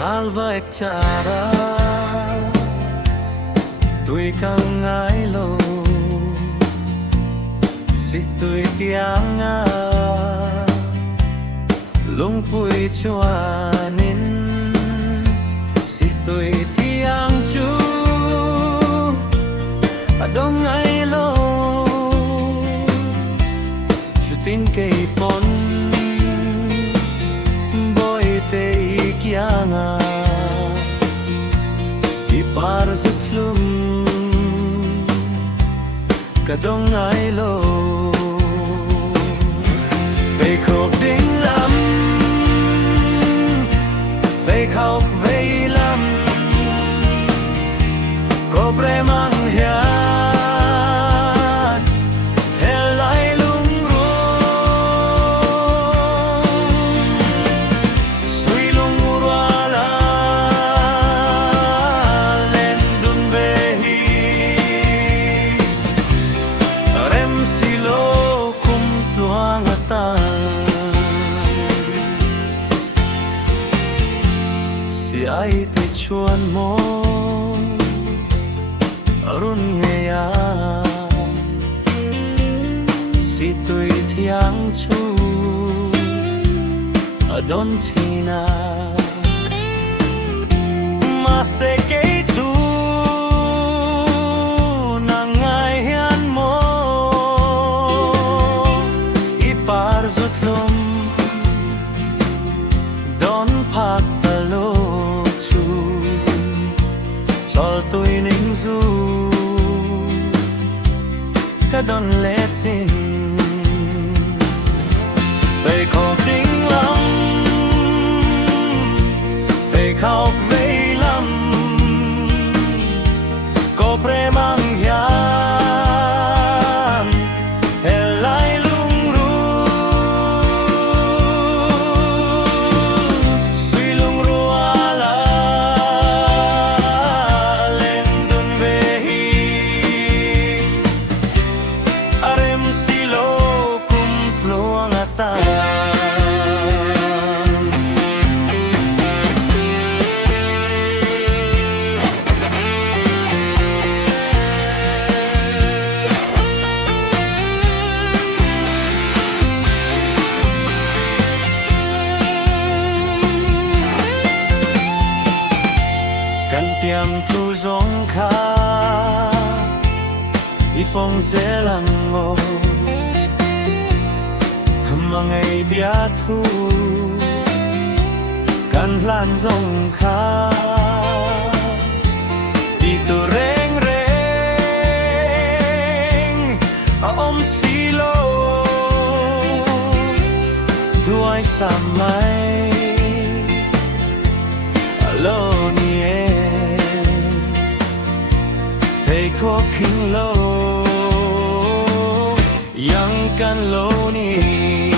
Salva ek cara Tui kang ngai lo Si tui tianga Lung pui chuanin Si tui tiang chu Adong ngai lo Chutin kei pon Te ikianga Ipar sa tlum Kadong ay lo Vây khóc đinh lắm Vây khóc vây lắm Có bre mang hiát Si ai te chuan mo Arun ngeya Si tui tiang chu Adon tina Ma se kei chu Nang ngai hian mo Ipar zutlum Don pak Sol tui ning du Ka don letin Vây khóc đinh lắm Vây khóc vây lắm Có bre mang hian He lai lung ru Suy lung ru ala Silo kumplo ang atan Kan tiam tu zong ka I phong sẽ lặng ngồi Mà ngày bia thu Kan lan dòng khá Đi tu reng reng Om si lo Đuôi sa mai Alo ni e Phê khô kinh lo Yang kan lo ni